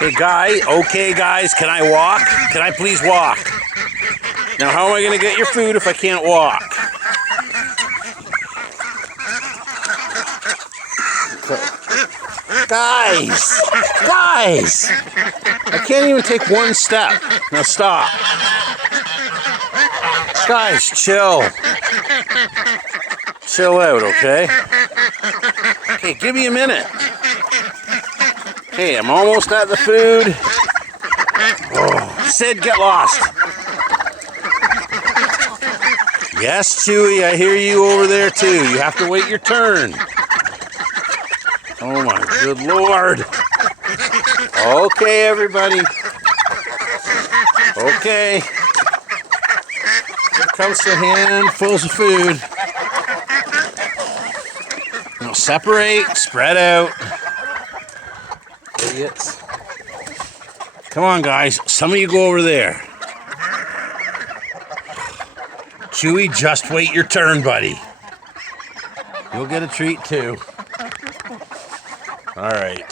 Okay, guys, can I walk? Can I please walk? Now, how am I going to get your food if I can't walk? Guys! I can't even take one step. Now stop. Guys, chill. Chill out, okay? Okay, give me a minute. Hey, I'm almost at the food. Oh, Sid, get lost. Yes, Chewy, I hear you over there too. You have to wait your turn. Oh my good Lord. Okay, everybody. Okay. Here comes the handfuls of food. Now separate, spread out. Idiots. Come on, guys. Some of you go over there. Chewy, just wait your turn, buddy. You'll get a treat too. All right.